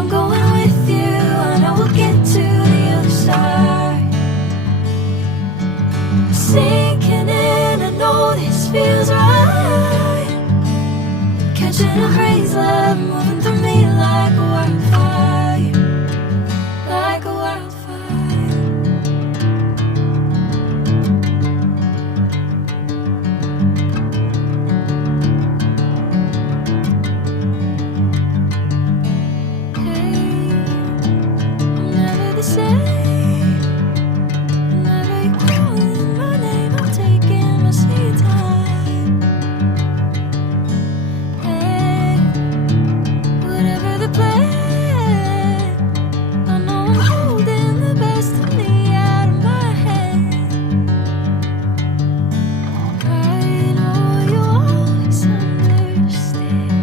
I'm going with you, I know we'll get to the other side. Sinking in, I know this feels right. Catching a breeze, love moving through me like a wildfire, like a wildfire. Hey, I'm never the same. Whenever you're calling my name, I'm taking my sweet time. Hey, whatever the plan, I know I'm holding the best of me out of my hand. I know you'll always understand.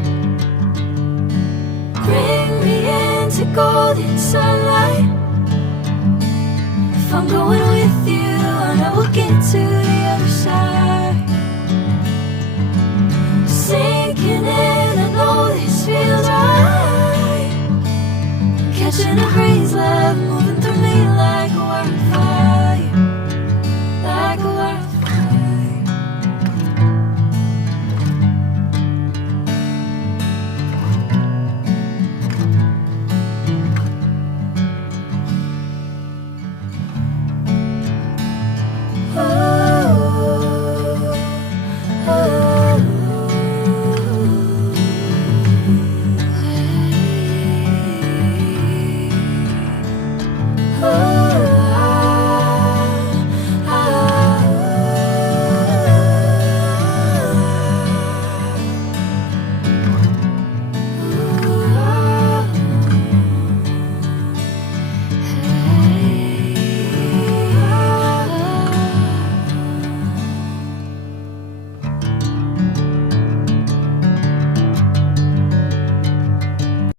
Bring me into golden sunlight. If I'm going with you, I know we'll get